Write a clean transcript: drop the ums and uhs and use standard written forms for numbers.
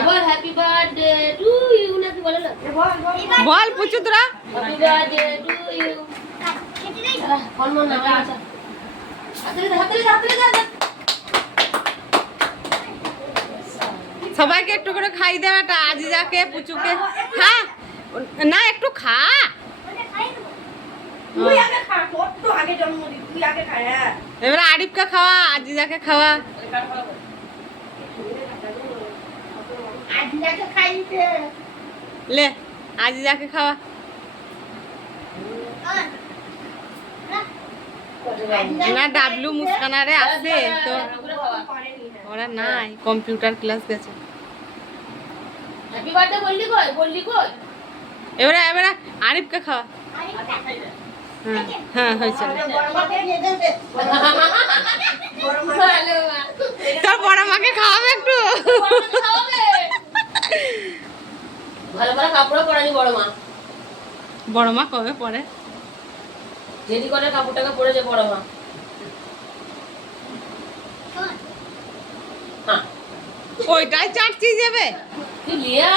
ball happy birthday to you নাকি বলে না বল পুচু তোরা হ্যাপি বার্থডে টু ইউ ফলমন না আচ্ছা হাতে সবাইকে একটু করে খাই দে বেটা আজিজাকে পুচুকে খা না একটু খা তুই আগে খা তোর তো আগে জন্মদিন তুই আগে খা হ্যাঁ এবার আরিফকে খাওয়া আজিজাকে খাওয়া আজকে খাইতে লে আজিজাকে খাওয়া না ডাবলু মুস্কানারে আছে তো ওরা নাই কম্পিউটার ক্লাস গেছে হ্যাপি বার্থডে বললি কই এবারে এবারে আরিফকে খাওয়া হ্যাঁ হ্যাঁ হয়েছে তোর বড় মাকে খাওয়াবে একটু ভালো ভালো কাপড় পরানি বড় মা কবে পরে যেদি করে কাপড়টাকে পরেছে বড় মা ওইটাই চাটছি যাবে তুই লিয়া